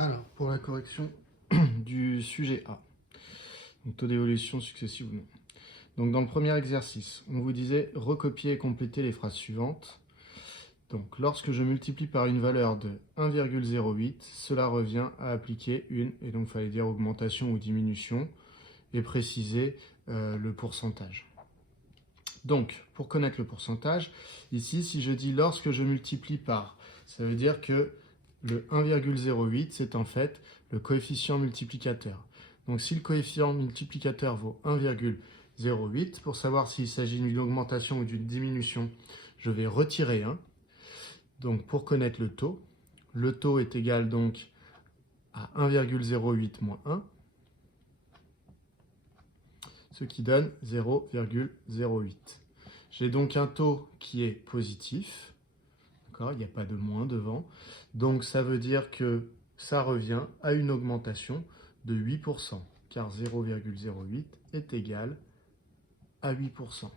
Alors, pour la correction du sujet A, donc taux d'évolution successive ou non. Donc, dans le premier exercice, on vous disait recopier et compléter les phrases suivantes. Donc, lorsque je multiplie par une valeur de 1,08, cela revient à appliquer une, et donc il fallait dire augmentation ou diminution, et préciser le pourcentage. Donc, pour connaître le pourcentage, ici, si je dis lorsque je multiplie par, ça veut dire que le 1,08, c'est en fait le coefficient multiplicateur. Donc, si le coefficient multiplicateur vaut 1,08, pour savoir s'il s'agit d'une augmentation ou d'une diminution, je vais retirer 1. Donc, pour connaître le taux est égal donc à 1,08 moins 1, ce qui donne 0,08. J'ai donc un taux qui est positif, il n'y a pas de moins devant, donc ça veut dire que ça revient à une augmentation de 8%, car 0,08 est égal à 8%.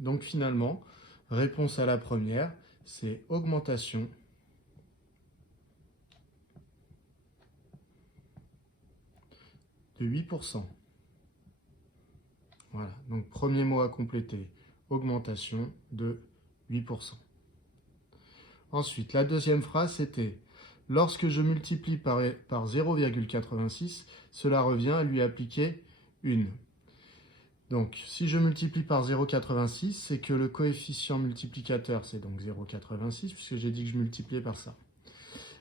Donc finalement, réponse à la première, c'est augmentation de 8%. Voilà, donc premier mot à compléter, augmentation de 8%. Ensuite, la deuxième phrase, c'était « Lorsque je multiplie par 0,86, cela revient à lui appliquer une. » Donc, si je multiplie par 0,86, c'est que le coefficient multiplicateur, c'est donc 0,86, puisque j'ai dit que je multipliais par ça.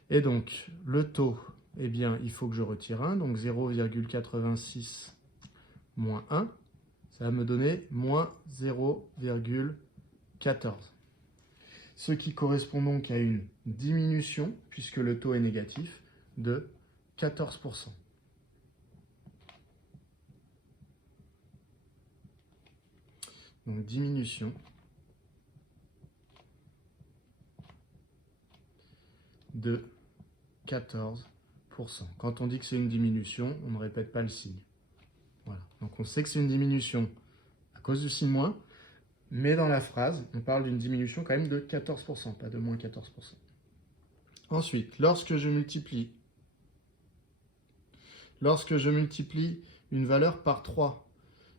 Et donc, le taux, eh bien, il faut que je retire 1, donc 0,86 moins 1, ça va me donner moins 0,14. Ce qui correspond donc à une diminution, puisque le taux est négatif, de 14%. Donc diminution de 14%. Quand on dit que c'est une diminution, on ne répète pas le signe. Voilà. Donc on sait que c'est une diminution à cause du signe moins, mais dans la phrase, on parle d'une diminution quand même de 14%, pas de moins 14%. Ensuite, lorsque je multiplie une valeur par 3,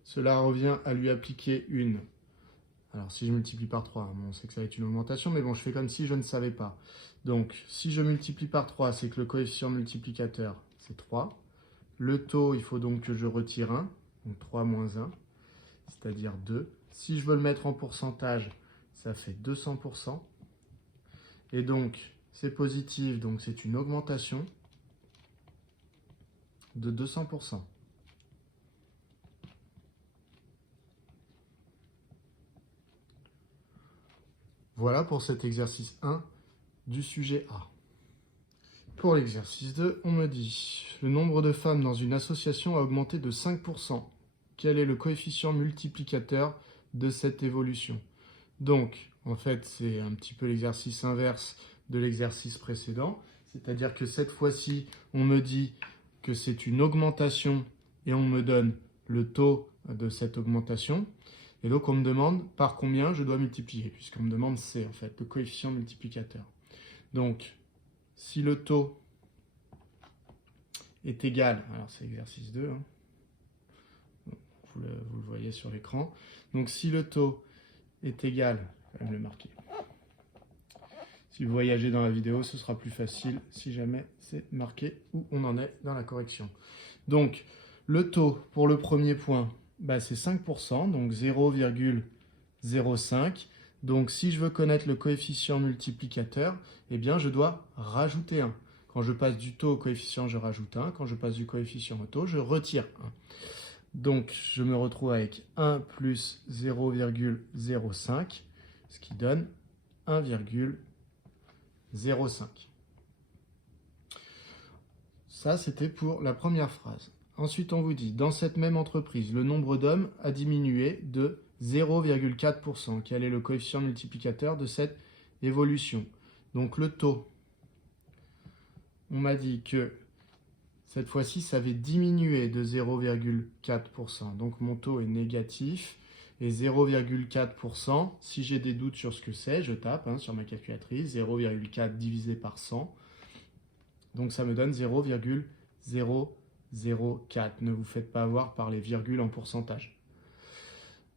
cela revient à lui appliquer une. Alors si je multiplie par 3, on sait que ça va être une augmentation, mais bon, je fais comme si je ne savais pas. Donc, si je multiplie par 3, c'est que le coefficient multiplicateur, c'est 3. Le taux, il faut donc que je retire 1, donc 3 moins 1, c'est-à-dire 2. Si je veux le mettre en pourcentage, ça fait 200%. Et donc, c'est positif, donc c'est une augmentation de 200%. Voilà pour cet exercice 1 du sujet A. Pour l'exercice 2, on me dit le nombre de femmes dans une association a augmenté de 5%. Quel est le coefficient multiplicateur de cette évolution? Donc, en fait, c'est un petit peu l'exercice inverse de l'exercice précédent. C'est-à-dire que cette fois-ci, on me dit que c'est une augmentation et on me donne le taux de cette augmentation. Et donc, on me demande par combien je dois multiplier, puisqu'on me demande C, en fait, le coefficient multiplicateur. Donc, si le taux est égal, alors c'est exercice 2, hein, vous le voyez sur l'écran. Donc, si le taux est égal, je vais me le marquer. Si vous voyagez dans la vidéo, ce sera plus facile si jamais c'est marqué où on en est dans la correction. Donc, le taux pour le premier point, c'est 5%, donc 0,05. Donc, si je veux connaître le coefficient multiplicateur, eh bien, je dois rajouter 1. Quand je passe du taux au coefficient, je rajoute 1. Quand je passe du coefficient au taux, je retire 1. Donc, je me retrouve avec 1 plus 0,05, ce qui donne 1,05. Ça, c'était pour la première phrase. Ensuite, on vous dit, dans cette même entreprise, le nombre d'hommes a diminué de 0,4%. Quel est le coefficient multiplicateur de cette évolution? Donc, le taux, on m'a dit que cette fois-ci, ça avait diminué de 0,4%. Donc, mon taux est négatif. Et 0,4%, si j'ai des doutes sur ce que c'est, je tape sur ma calculatrice, 0,4 divisé par 100, Donc ça me donne 0,004. Ne vous faites pas avoir par les virgules en pourcentage.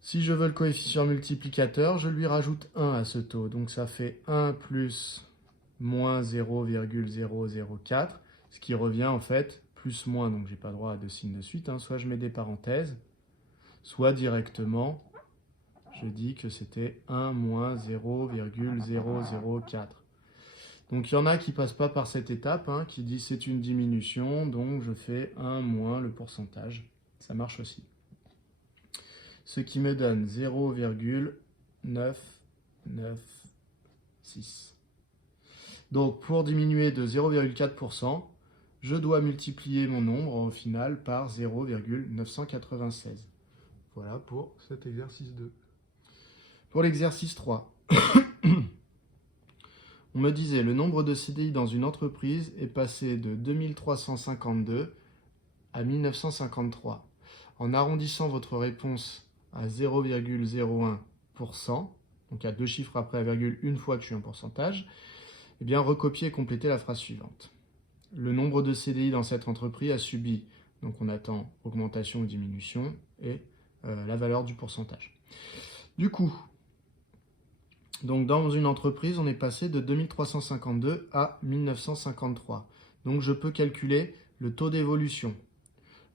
Si je veux le coefficient multiplicateur, je lui rajoute 1 à ce taux. Donc ça fait 1 plus moins 0,004, ce qui revient en fait plus moins. Donc j'ai pas droit à deux signes de suite. Soit je mets des parenthèses, soit directement, je dis que c'était 1 moins 0,004. Donc il y en a qui ne passent pas par cette étape, qui disent c'est une diminution, donc je fais 1 moins le pourcentage. Ça marche aussi. Ce qui me donne 0,996. Donc pour diminuer de 0,4%, je dois multiplier mon nombre au final par 0,996. Voilà pour cet exercice 2. Pour l'exercice 3, on me disait le nombre de CDI dans une entreprise est passé de 2352 à 1953. En arrondissant votre réponse à 0,01%, donc à deux chiffres après la virgule une fois que je suis en pourcentage, eh bien recopier et compléter la phrase suivante. Le nombre de CDI dans cette entreprise a subi, donc on attend augmentation ou diminution, et la valeur du pourcentage. Du coup, donc dans une entreprise, on est passé de 2352 à 1953. Donc je peux calculer le taux d'évolution.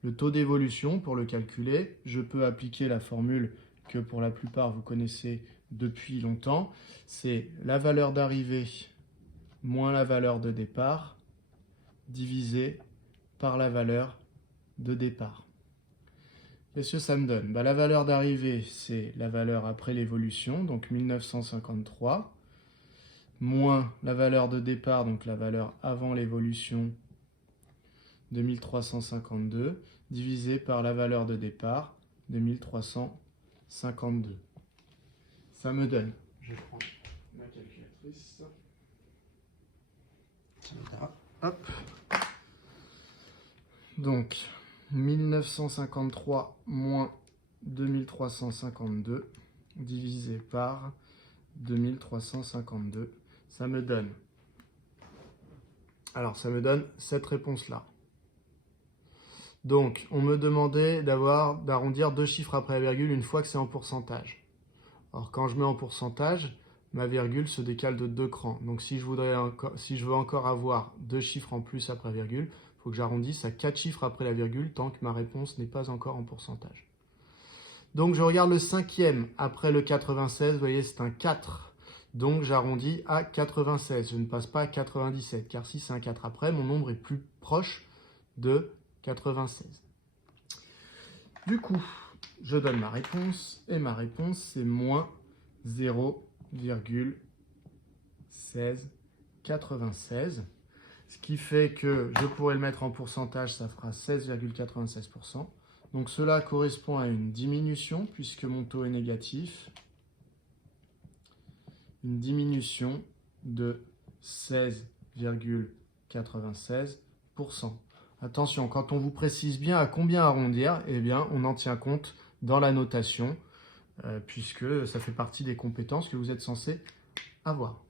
Le taux d'évolution, pour le calculer, je peux appliquer la formule que pour la plupart vous connaissez depuis longtemps. C'est la valeur d'arrivée moins la valeur de départ divisé par la valeur de départ. Qu'est-ce que ça me donne? La valeur d'arrivée, c'est la valeur après l'évolution, donc 1953, moins la valeur de départ, donc la valeur avant l'évolution de 1352, divisé par la valeur de départ de 1352. Ça me donne, je prends ma calculatrice, hop, donc 1953 moins 2352 divisé par 2352, ça me donne cette réponse-là. Donc, on me demandait d'arrondir deux chiffres après la virgule une fois que c'est en pourcentage. Alors, quand je mets en pourcentage, ma virgule se décale de 2 crans. Donc, si je veux encore avoir deux chiffres en plus après la virgule, il faut que j'arrondisse à 4 chiffres après la virgule tant que ma réponse n'est pas encore en pourcentage. Donc, je regarde le cinquième après le 96. Vous voyez, c'est un 4. Donc, j'arrondis à 96. Je ne passe pas à 97, car si c'est un 4 après, mon nombre est plus proche de 96. Du coup, je donne ma réponse, et ma réponse, c'est moins 0,1696. Ce qui fait que je pourrais le mettre en pourcentage, ça fera 16,96%. Donc cela correspond à une diminution, puisque mon taux est négatif. Une diminution de 16,96%. Attention, quand on vous précise bien à combien arrondir, eh bien, on en tient compte dans la notation, puisque ça fait partie des compétences que vous êtes censé avoir.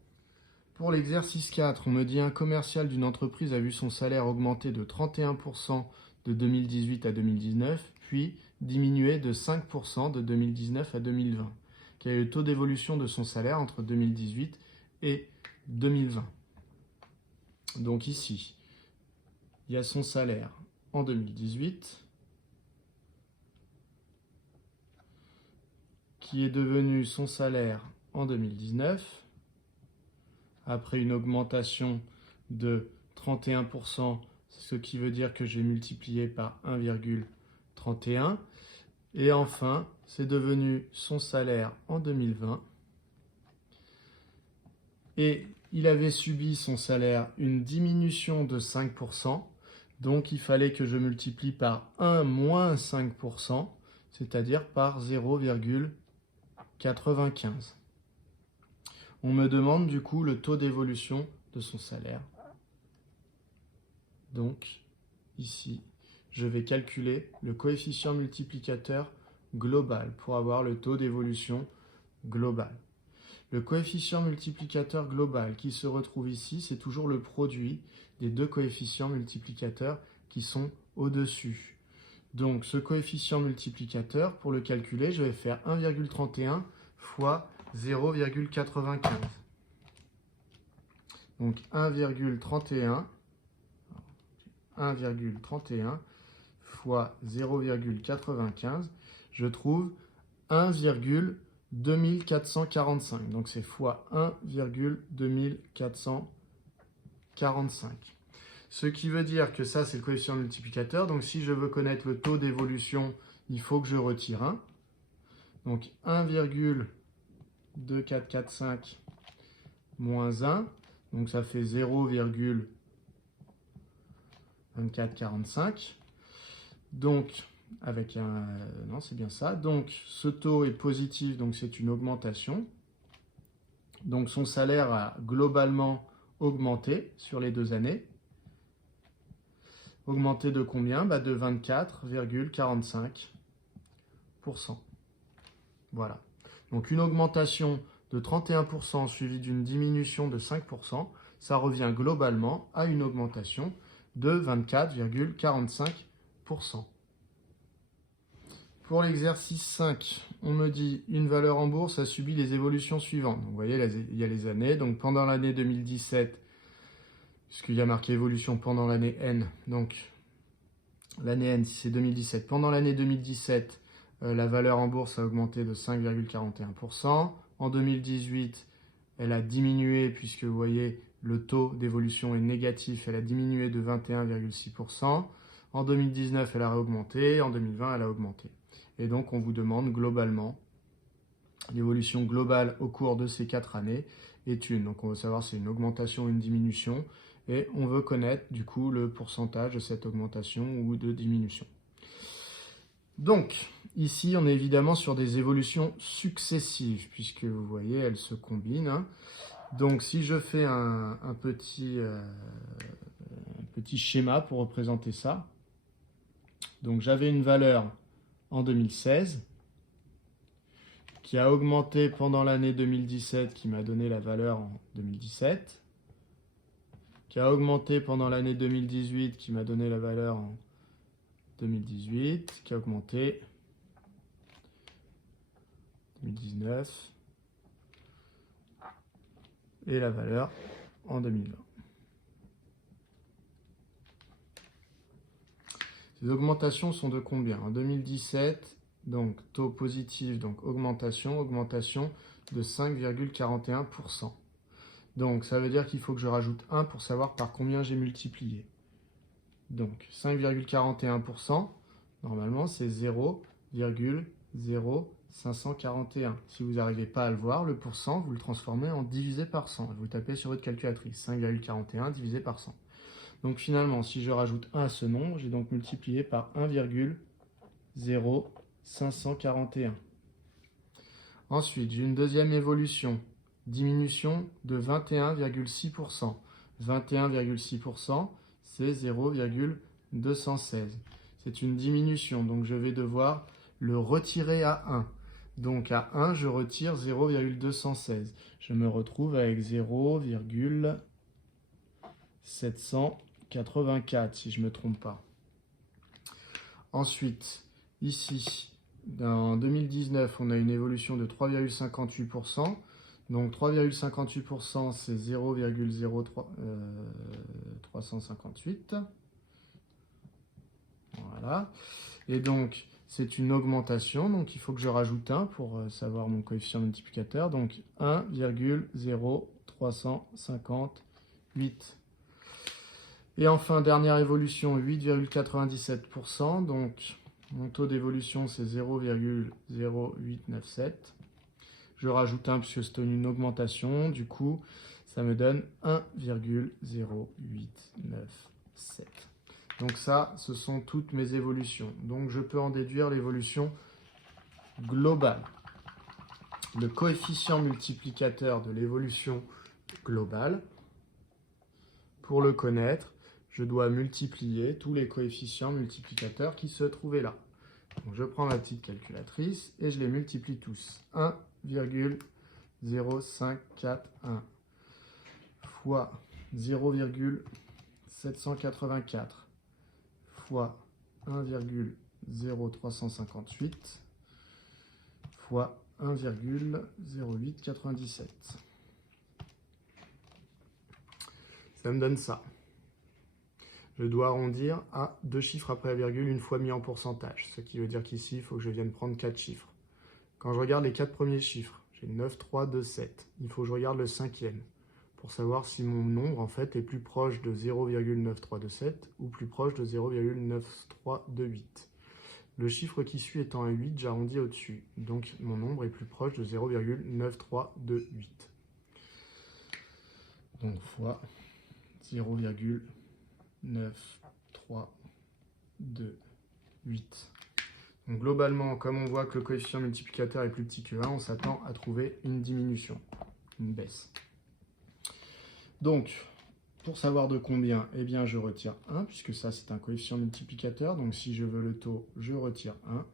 Pour l'exercice 4, on me dit un commercial d'une entreprise a vu son salaire augmenter de 31% de 2018 à 2019, puis diminuer de 5% de 2019 à 2020. Quel est le taux d'évolution de son salaire entre 2018 et 2020? Donc ici, il y a son salaire en 2018 qui est devenu son salaire en 2019 après une augmentation de 31%, ce qui veut dire que je vais multiplier par 1,31. Et enfin, c'est devenu son salaire en 2020. Et il avait subi son salaire une diminution de 5%. Donc, il fallait que je multiplie par 1 moins 5%, c'est-à-dire par 0,95. On me demande du coup le taux d'évolution de son salaire. Donc, ici, je vais calculer le coefficient multiplicateur global pour avoir le taux d'évolution global. Le coefficient multiplicateur global qui se retrouve ici, c'est toujours le produit des deux coefficients multiplicateurs qui sont au-dessus. Donc ce coefficient multiplicateur, pour le calculer, je vais faire 1,31 fois 0,95. Donc 1,31 fois 0,95, je trouve 1,2445. Donc c'est fois 1,2445. Ce qui veut dire que ça, c'est le coefficient multiplicateur. Donc si je veux connaître le taux d'évolution, il faut que je retire 1. Donc 1,2445 moins 1. Donc ça fait 0,2445. Donc, avec un... non, c'est bien ça. Donc ce taux est positif, donc c'est une augmentation. Donc son salaire a globalement augmenté sur les 2 années. Augmenté de combien? De 24,45%. Voilà. Donc une augmentation de 31% suivie d'une diminution de 5%, ça revient globalement à une augmentation de 24,45%. Pour l'exercice 5, on me dit une valeur en bourse a subi les évolutions suivantes. Donc, vous voyez, il y a les années. Donc pendant l'année 2017, puisqu'il y a marqué évolution pendant l'année N, donc l'année N, si c'est 2017. Pendant l'année 2017, la valeur en bourse a augmenté de 5,41%. En 2018, elle a diminué, puisque vous voyez, le taux d'évolution est négatif, elle a diminué de 21,6%. En 2019, elle a réaugmenté. En 2020, elle a augmenté. Et donc, on vous demande globalement, l'évolution globale au cours de ces 4 années est une. Donc, on veut savoir si c'est une augmentation ou une diminution. Et on veut connaître, du coup, le pourcentage de cette augmentation ou de diminution. Donc, ici, on est évidemment sur des évolutions successives, puisque vous voyez, elles se combinent. Donc, si je fais un petit schéma pour représenter ça. Donc, j'avais une valeur en 2016 qui a augmenté pendant l'année 2017, qui m'a donné la valeur en 2017, qui a augmenté pendant l'année 2018, qui m'a donné la valeur en 2018, qui a augmenté 2019 et la valeur en 2020. Ces augmentations sont de combien? En 2017, donc taux positif, donc augmentation de 5,41%. Donc ça veut dire qu'il faut que je rajoute 1 pour savoir par combien j'ai multiplié. Donc 5,41%, normalement c'est 0,0541. Si vous n'arrivez pas à le voir, le pourcent, vous le transformez en divisé par 100. Vous tapez sur votre calculatrice, 5,41 divisé par 100. Donc finalement, si je rajoute 1 à ce nombre, j'ai donc multiplié par 1,0541. Ensuite, j'ai une deuxième évolution, diminution de 21,6%. 21,6%, c'est 0,216. C'est une diminution, donc je vais devoir le retirer à 1. Donc à 1, je retire 0,216. Je me retrouve avec 0,784, si je ne me trompe pas. Ensuite, ici, en 2019, on a une évolution de 3,58%. Donc 3,58%, c'est 0,0358. Voilà. Et donc, c'est une augmentation. Donc, il faut que je rajoute 1 pour savoir mon coefficient multiplicateur. Donc, 1,0358. Et enfin, dernière évolution, 8,97%. Donc, mon taux d'évolution, c'est 0,0897. Je rajoute 1 puisque c'est une augmentation. Du coup, ça me donne 1,0897. Donc ça, ce sont toutes mes évolutions. Donc je peux en déduire l'évolution globale. Le coefficient multiplicateur de l'évolution globale, pour le connaître, je dois multiplier tous les coefficients multiplicateurs qui se trouvaient là. Donc je prends ma petite calculatrice et je les multiplie tous. 1,0897 0,541 fois 0,784 fois 1,0358 fois 1,0897. Ça me donne ça. Je dois arrondir à 2 chiffres après la virgule une fois mis en pourcentage. Ce qui veut dire qu'ici, il faut que je vienne prendre 4 chiffres. Quand je regarde les 4 premiers chiffres, j'ai 9, 3, 2, 7. Il faut que je regarde le cinquième pour savoir si mon nombre en fait est plus proche de 0,9327 ou plus proche de 0,9328. Le chiffre qui suit étant un 8, j'arrondis au-dessus. Donc mon nombre est plus proche de 0,9328. Donc fois 0,9328. Donc globalement, comme on voit que le coefficient multiplicateur est plus petit que 1, on s'attend à trouver une diminution, une baisse. Donc, pour savoir de combien, eh bien je retire 1, puisque ça c'est un coefficient multiplicateur. Donc si je veux le taux, je retire 1.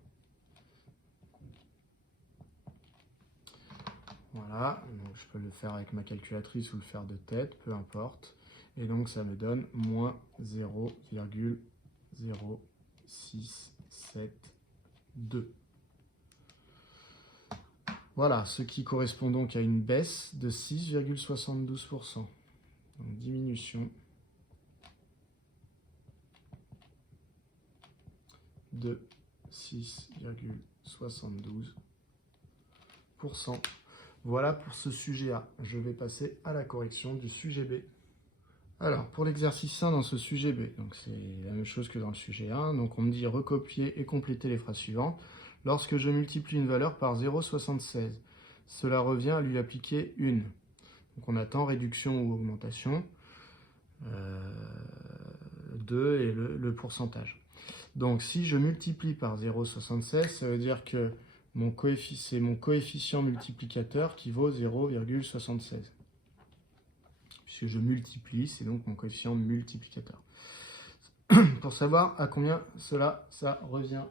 Voilà, donc je peux le faire avec ma calculatrice ou le faire de tête, peu importe. Et donc ça me donne moins 0,0672. Voilà, ce qui correspond donc à une baisse de 6,72%. Donc diminution de 6,72%. Voilà pour ce sujet A. Je vais passer à la correction du sujet B. Alors, pour l'exercice 1 dans ce sujet B, donc c'est la même chose que dans le sujet 1. Donc on me dit recopier et compléter les phrases suivantes. Lorsque je multiplie une valeur par 0,76, cela revient à lui appliquer une. Donc on attend réduction ou augmentation de et le pourcentage. Donc si je multiplie par 0,76, ça veut dire que c'est mon coefficient multiplicateur qui vaut 0,76. Puisque je multiplie, c'est donc mon coefficient multiplicateur. Pour savoir à combien ça revient,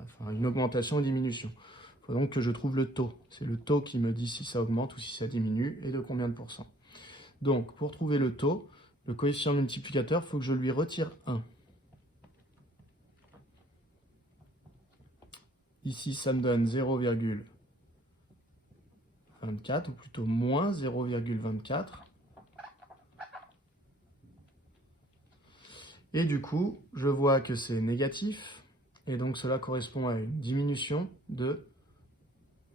enfin une augmentation ou diminution. Il faut donc que je trouve le taux. C'est le taux qui me dit si ça augmente ou si ça diminue et de combien de pourcents. Donc pour trouver le taux, le coefficient multiplicateur, il faut que je lui retire 1. Ici, ça me donne 0,24, ou plutôt moins 0,24. Et du coup, je vois que c'est négatif, et donc cela correspond à une diminution de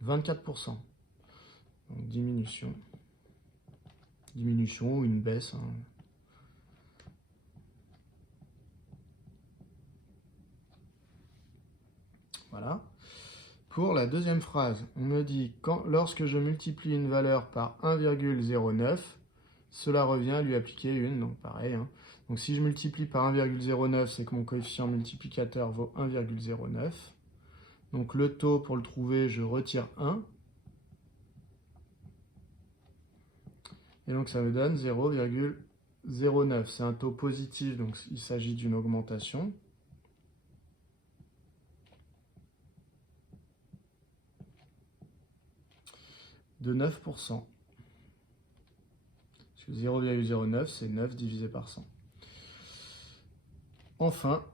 24%. Donc diminution ou une baisse. Voilà. Pour la deuxième phrase, on me dit lorsque je multiplie une valeur par 1,09, cela revient à lui appliquer une, donc pareil. Donc si je multiplie par 1,09, c'est que mon coefficient multiplicateur vaut 1,09. Donc le taux, pour le trouver, je retire 1. Et donc ça me donne 0,09. C'est un taux positif, donc il s'agit d'une augmentation. De 9%. Parce que 0,09, c'est 9 divisé par 100. Enfin,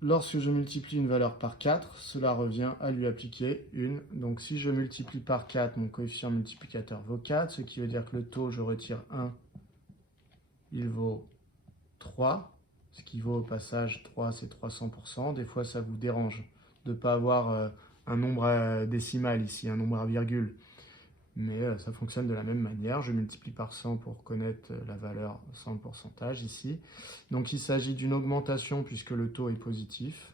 lorsque je multiplie une valeur par 4, cela revient à lui appliquer une. Donc si je multiplie par 4, mon coefficient multiplicateur vaut 4, ce qui veut dire que le taux, je retire 1, il vaut 3. Ce qui vaut au passage 3, c'est 300%. Des fois, ça vous dérange de ne pas avoir un nombre décimal ici, un nombre à virgule. Mais ça fonctionne de la même manière. Je multiplie par 100 pour connaître la valeur 100 pourcentage ici. Donc il s'agit d'une augmentation puisque le taux est positif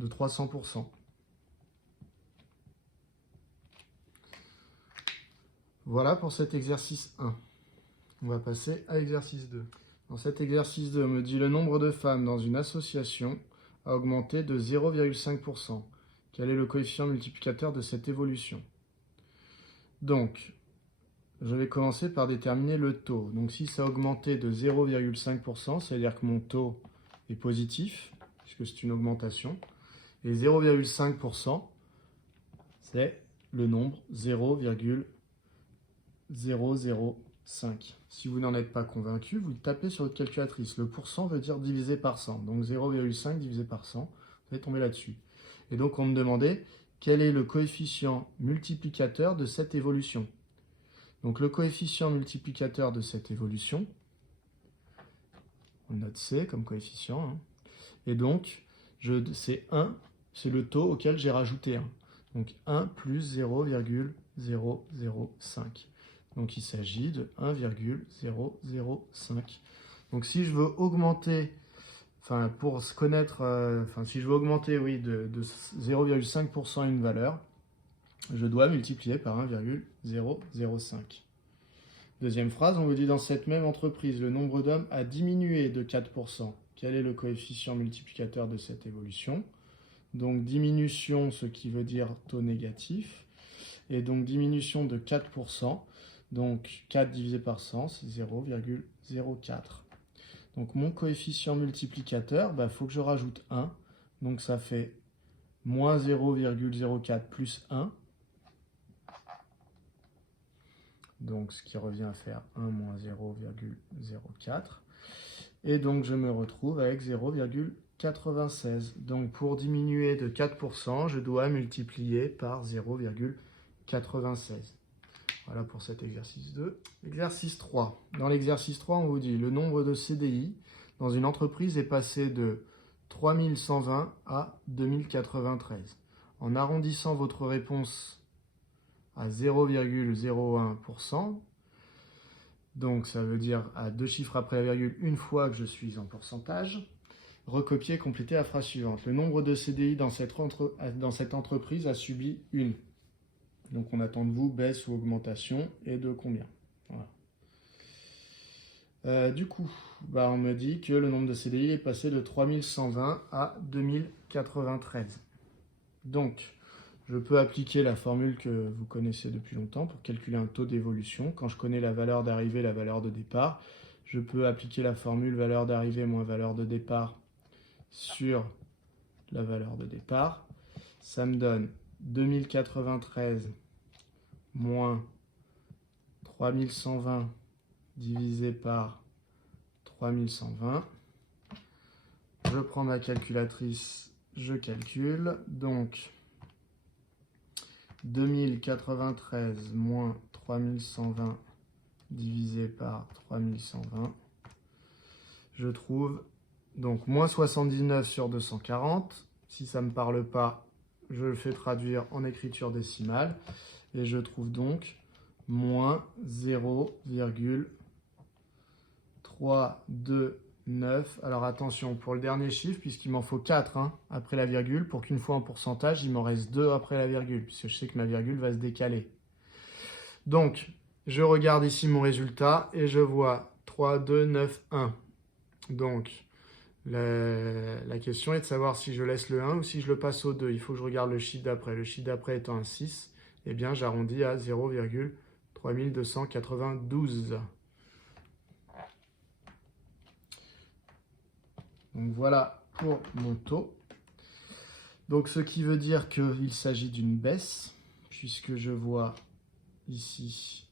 de 300%. Voilà pour cet exercice 1. On va passer à l'exercice 2. Dans cet exercice 2, on me dit le nombre de femmes dans une association a augmenté de 0,5%. Quel est le coefficient multiplicateur de cette évolution? Donc, je vais commencer par déterminer le taux. Donc, si ça a augmenté de 0,5%, c'est-à-dire que mon taux est positif, puisque c'est une augmentation. Et 0,5%, c'est le nombre 0,005. Si vous n'en êtes pas convaincu, vous tapez sur votre calculatrice. Le pourcent veut dire divisé par 100. Donc 0,5 divisé par 100, vous allez tomber là-dessus. Et donc on me demandait quel est le coefficient multiplicateur de cette évolution. Donc le coefficient multiplicateur de cette évolution, on note C comme coefficient, hein. Et donc c'est 1, c'est le taux auquel j'ai rajouté 1. Donc 1 plus 0,005. Donc il s'agit de 1,005. Donc si je veux augmenter, pour se connaître, si je veux augmenter de 0,5% une valeur, je dois multiplier par 1,005. Deuxième phrase, on vous dit dans cette même entreprise, le nombre d'hommes a diminué de 4%. Quel est le coefficient multiplicateur de cette évolution? Donc diminution, ce qui veut dire taux négatif. Et donc diminution de 4%. Donc 4 divisé par 100, c'est 0,04. Donc mon coefficient multiplicateur, il faut que je rajoute 1. Donc ça fait moins 0,04 plus 1. Donc ce qui revient à faire 1 moins 0,04. Et donc je me retrouve avec 0,96. Donc pour diminuer de 4%, je dois multiplier par 0,96. Voilà pour cet exercice 2. Exercice 3. Dans l'exercice 3, on vous dit le nombre de CDI dans une entreprise est passé de 3120 à 2093. En arrondissant votre réponse à 0,01%, donc ça veut dire à 2 chiffres après la virgule une fois que je suis en pourcentage, recopier et compléter la phrase suivante. Le nombre de CDI dans cette entreprise a subi une. Donc on attend de vous baisse ou augmentation et de combien. Voilà. Du coup, on me dit que le nombre de CDI est passé de 3120 à 2093. Donc, je peux appliquer la formule que vous connaissez depuis longtemps pour calculer un taux d'évolution. Quand je connais la valeur d'arrivée et la valeur de départ, je peux appliquer la formule valeur d'arrivée moins valeur de départ sur la valeur de départ. Ça me donne 2093 moins 3120 divisé par 3120. Je prends ma calculatrice, je calcule. Donc 2093 moins 3120 divisé par 3120. Je trouve donc moins 79 sur 240. Si ça ne me parle pas, je le fais traduire en écriture décimale. Et je trouve donc moins 0,329. Alors attention, pour le dernier chiffre, puisqu'il m'en faut 4 après la virgule, pour qu'une fois en pourcentage, il m'en reste 2 après la virgule, puisque je sais que ma virgule va se décaler. Donc, je regarde ici mon résultat et je vois 3, 2, 9, 1. Donc, la question est de savoir si je laisse le 1 ou si je le passe au 2. Il faut que je regarde le chiffre d'après. Le chiffre d'après étant un 6, eh bien j'arrondis à 0,3292. Donc voilà pour mon taux. Donc ce qui veut dire qu'il s'agit d'une baisse, puisque je vois ici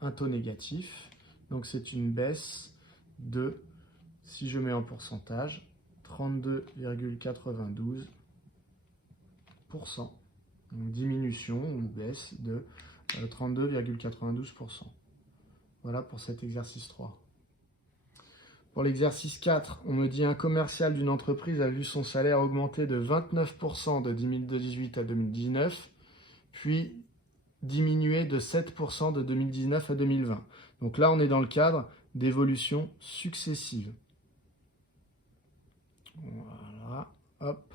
un taux négatif. Donc c'est une baisse de, si je mets en pourcentage, 32,92%. Donc diminution ou baisse de 32,92%. Voilà pour cet exercice 3. Pour l'exercice 4, on me dit un commercial d'une entreprise a vu son salaire augmenter de 29% de 2018 à 2019, puis diminuer de 7% de 2019 à 2020. Donc là, on est dans le cadre d'évolutions successives. Voilà, hop.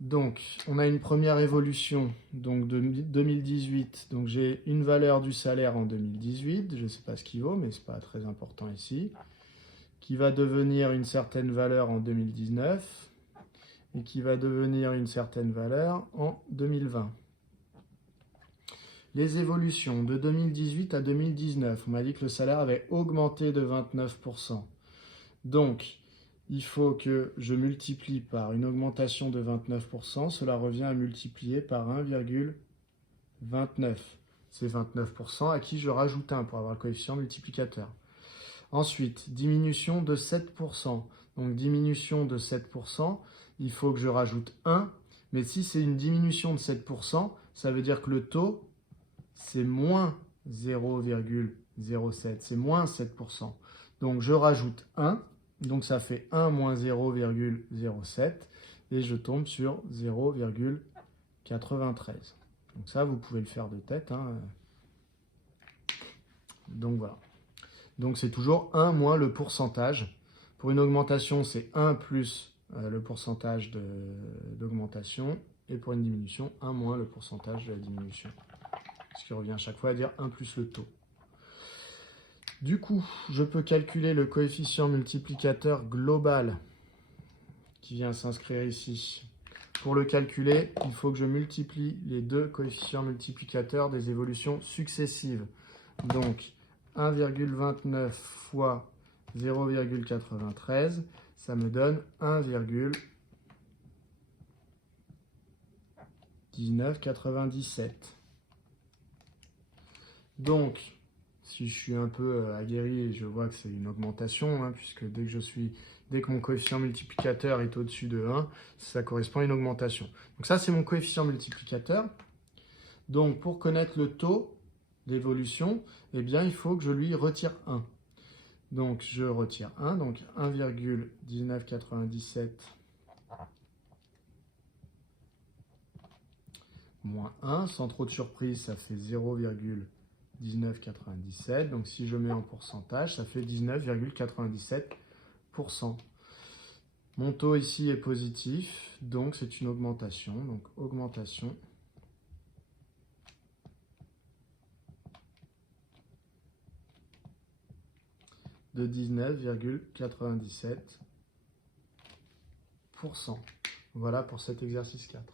Donc, on a une première évolution donc de 2018. Donc, j'ai une valeur du salaire en 2018. Je ne sais pas ce qu'il vaut, mais ce n'est pas très important ici. Qui va devenir une certaine valeur en 2019 et qui va devenir une certaine valeur en 2020. Les évolutions de 2018 à 2019. On m'a dit que le salaire avait augmenté de 29%. Donc, il faut que je multiplie par une augmentation de 29%. Cela revient à multiplier par 1,29. C'est 29% à qui je rajoute 1 pour avoir le coefficient multiplicateur. Ensuite, diminution de 7%. Donc diminution de 7%, il faut que je rajoute 1. Mais si c'est une diminution de 7%, ça veut dire que le taux, c'est moins 0,07. C'est moins 7%. Donc je rajoute 1. Donc ça fait 1 moins 0,07. Et je tombe sur 0,93. Donc ça, vous pouvez le faire de tête. Donc voilà. Donc c'est toujours 1 moins le pourcentage. Pour une augmentation, c'est 1 plus le pourcentage d'augmentation. Et pour une diminution, 1 moins le pourcentage de la diminution. Ce qui revient à chaque fois à dire 1 plus le taux. Du coup, je peux calculer le coefficient multiplicateur global qui vient s'inscrire ici. Pour le calculer, il faut que je multiplie les deux coefficients multiplicateurs des évolutions successives. Donc, 1,29 fois 0,93, ça me donne 1,1997. Donc, si je suis un peu aguerri, je vois que c'est une augmentation, puisque dès que mon coefficient multiplicateur est au-dessus de 1, ça correspond à une augmentation. Donc ça, c'est mon coefficient multiplicateur. Donc, pour connaître le taux d'évolution, eh bien, il faut que je lui retire 1. Donc, je retire 1, donc 1,1997 moins 1. Sans trop de surprise, ça fait 0,1997. Donc, si je mets en pourcentage, ça fait 19,97%. Mon taux ici est positif, donc c'est une augmentation. Donc, augmentation de 19,97%. Voilà pour cet exercice 4.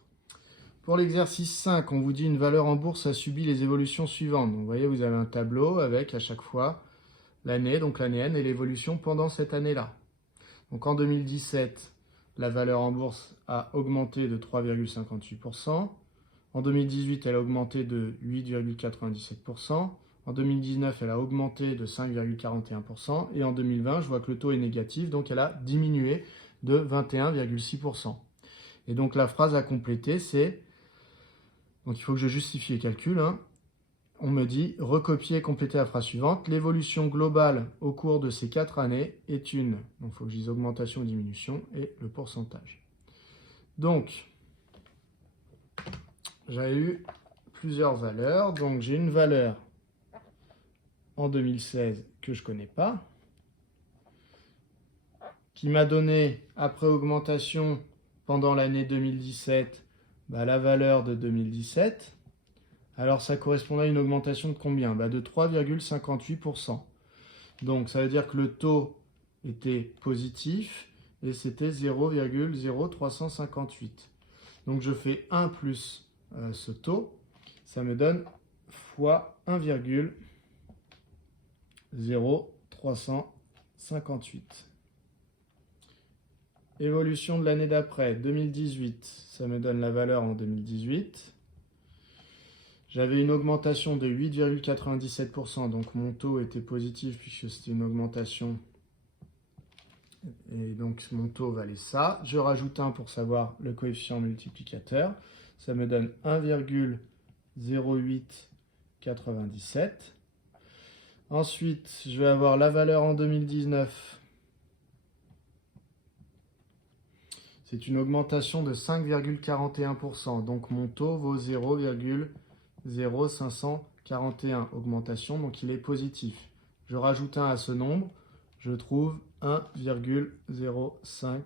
Pour l'exercice 5, on vous dit une valeur en bourse a subi les évolutions suivantes. Donc, vous voyez, vous avez un tableau avec à chaque fois l'année, donc l'année N, et l'évolution pendant cette année-là. Donc en 2017, la valeur en bourse a augmenté de 3,58%. En 2018, elle a augmenté de 8,97%. En 2019, elle a augmenté de 5,41%. Et en 2020, je vois que le taux est négatif, donc elle a diminué de 21,6%. Et donc la phrase à compléter, c'est... Donc il faut que je justifie les calculs. On me dit, recopier et compléter la phrase suivante. L'évolution globale au cours de ces 4 années est une... Donc il faut que je dise augmentation ou diminution et le pourcentage. Donc, j'ai eu plusieurs valeurs. Donc j'ai une valeur en 2016 que je ne connais pas, qui m'a donné, après augmentation pendant l'année 2017, la valeur de 2017. Alors ça correspond à une augmentation de combien? De 3,58%. Donc ça veut dire que le taux était positif et c'était 0,0358. Donc je fais 1 plus ce taux, ça me donne fois 1,0358. Évolution de l'année d'après, 2018, ça me donne la valeur en 2018. J'avais une augmentation de 8,97%, donc mon taux était positif puisque c'était une augmentation. Et donc mon taux valait ça. Je rajoute 1 pour savoir le coefficient multiplicateur. Ça me donne 1,0897. Ensuite, je vais avoir la valeur en 2019. C'est une augmentation de 5,41%. Donc mon taux vaut 0,0541 augmentation, donc il est positif. Je rajoute 1 à ce nombre, je trouve 1,0541.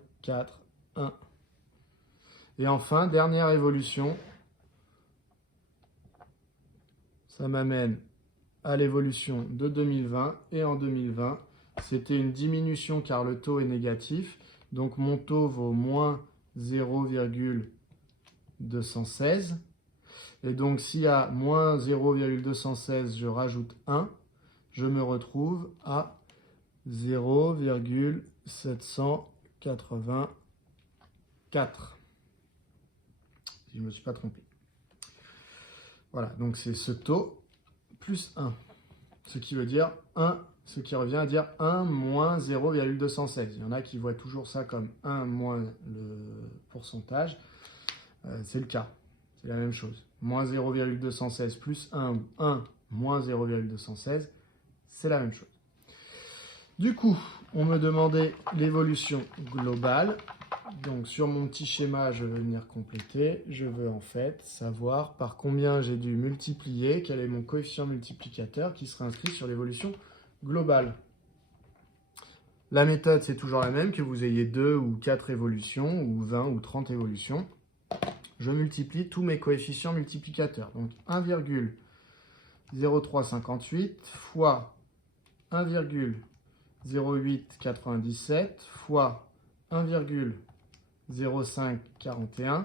Et enfin, dernière évolution, ça m'amène à l'évolution de 2020. Et en 2020, c'était une diminution car le taux est négatif. Donc mon taux vaut moins 0,216. Et donc s'il y a moins 0,216, je rajoute 1. Je me retrouve à 0,740. 684. Si je ne me suis pas trompé. Voilà, donc c'est ce taux plus 1. Ce qui veut dire 1, ce qui revient à dire 1 moins 0,216. Il y en a qui voient toujours ça comme 1 moins le pourcentage. C'est le cas, c'est la même chose. Moins 0,216 plus 1 ou 1 moins 0,216, c'est la même chose. Du coup, on me demandait l'évolution globale. Donc sur mon petit schéma, je vais venir compléter. Je veux en fait savoir par combien j'ai dû multiplier, quel est mon coefficient multiplicateur qui sera inscrit sur l'évolution globale. La méthode, c'est toujours la même, que vous ayez 2 ou 4 évolutions, ou 20 ou 30 évolutions. Je multiplie tous mes coefficients multiplicateurs. Donc 1,0358 fois 1,0897 fois 1,0541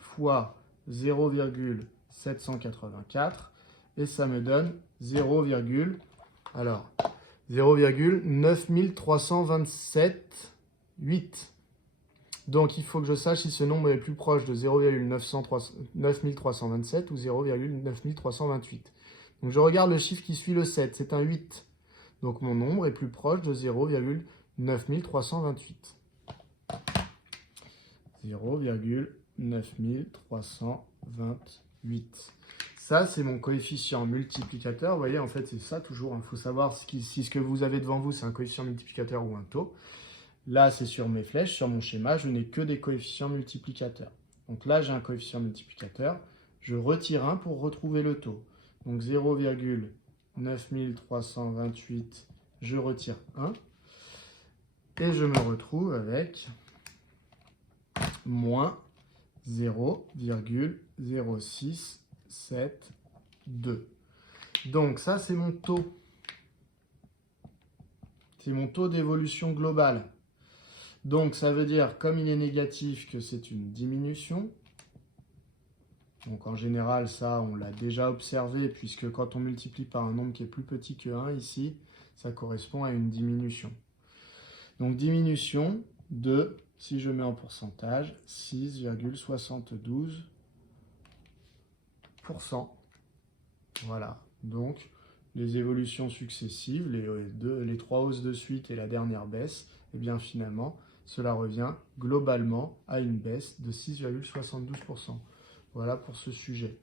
fois 0,784 et ça me donne 0,9327,8. Donc il faut que je sache si ce nombre est plus proche de 0,9327 ou 0,9328. Donc je regarde le chiffre qui suit le 7, c'est un 8. Donc mon nombre est plus proche de 0,9328. 0,9328. Ça, c'est mon coefficient multiplicateur. Vous voyez, en fait, c'est ça toujours. Il faut savoir si ce que vous avez devant vous, c'est un coefficient multiplicateur ou un taux. Là, c'est sur mes flèches, sur mon schéma, je n'ai que des coefficients multiplicateurs. Donc là, j'ai un coefficient multiplicateur. Je retire 1 pour retrouver le taux. Donc 0,9328, je retire 1. Et je me retrouve avec moins 0,0672. Donc ça, c'est mon taux. C'est mon taux d'évolution globale. Donc ça veut dire, comme il est négatif, que c'est une diminution. Donc en général, ça, on l'a déjà observé, puisque quand on multiplie par un nombre qui est plus petit que 1, ici, ça correspond à une diminution. Donc diminution de, si je mets en pourcentage, 6,72%. Voilà, donc les évolutions successives, les 3 hausses de suite et la dernière baisse, et bien finalement, cela revient globalement à une baisse de 6,72%. Voilà pour ce sujet.